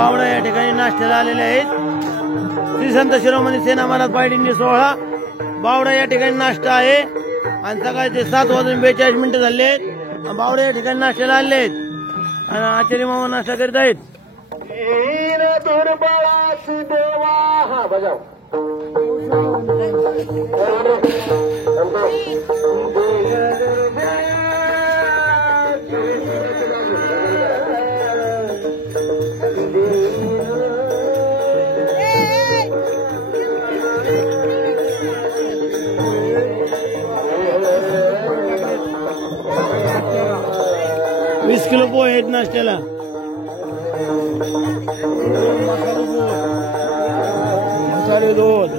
बावडा या ठिकाणी नाश्त्याला आलेले आहेत। श्री संत शिरोमणी सेना महाराज पायदिंडी सोहळा बावडा या ठिकाणी नाश्ता आहे आणि सकाळचे 7:42 झाले आहेत। बावडा या ठिकाणी नाश्त्याला आले आहेत आणि आचार्य मामा नाश्ता करीत आहेत। देवा बजाव 20 किलो पोहे आहेत नाश्त्याला। मसाले दूध